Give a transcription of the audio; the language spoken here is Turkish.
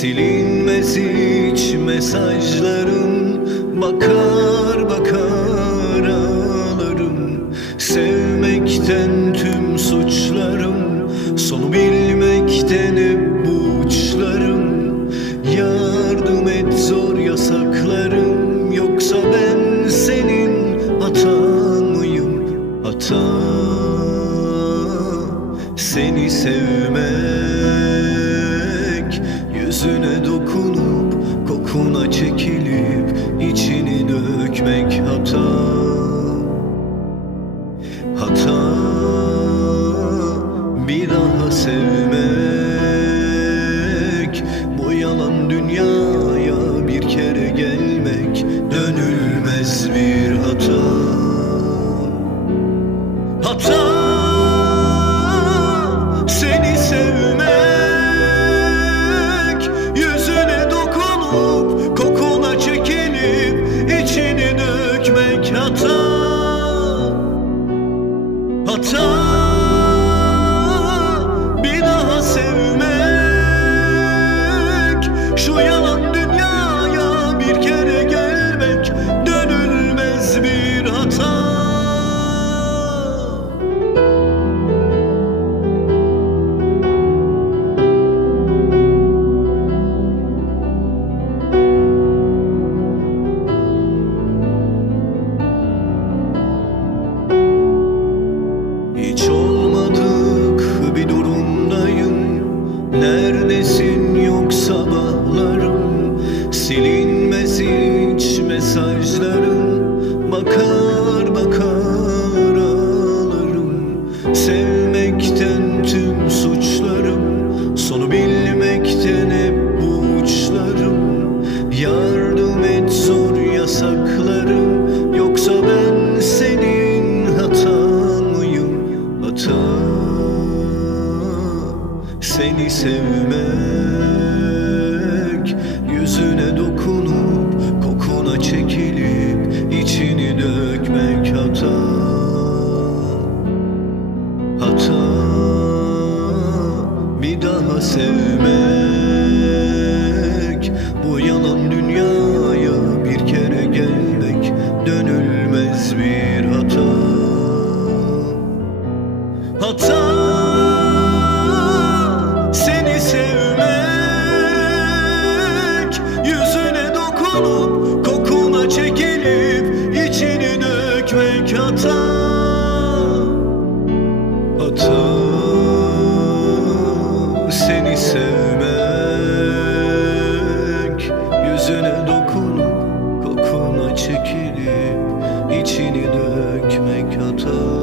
Silinmez hiç mesajlarım, bakar bakar ağlarım. Sevmekten tüm suçlarım, sonu bilmekten hep bu uçlarım. Yardım et zor yasaklarım, yoksa ben senin hatan mıyım? Hata seni sevmek, yüzüne dokunup kokuna çekilip içini dökmek hata. Hata bir daha sevmek, bu yalan dünyaya bir kere gelmek dönülmez bir hata. Hata seni sevmek, yüzüne dokunup kokuna çekilip içini dökmek hata. Hata bir daha sevmek, şu yalan dünyaya bir kere gelmek dönülmez bir hata. Hiç olmadık bir durumdayım, neredesin yok sabahlarım. Silinmez hiç mesajlarım, bakar bakar ağlarım. Sevmekten tüm suçlarım, sonu bilmekten hep bu uçlarım. Yardım et zor yasaklarım, yoksa ben senin hatan mıyım? Hata seni sevmek, yüzüne dokunup kokuna çekilip içini dökmek hata. Hata bir daha sevmek, bu yalan dünyaya bir kere gelmek dönülmez bir hata. Hata seni sevmek, yüzüne dokunup kokuna çekilip içini dökmek hata. Hata seni sevmek, yüzüne dokunup kokuna çekilip içini dökmek hata.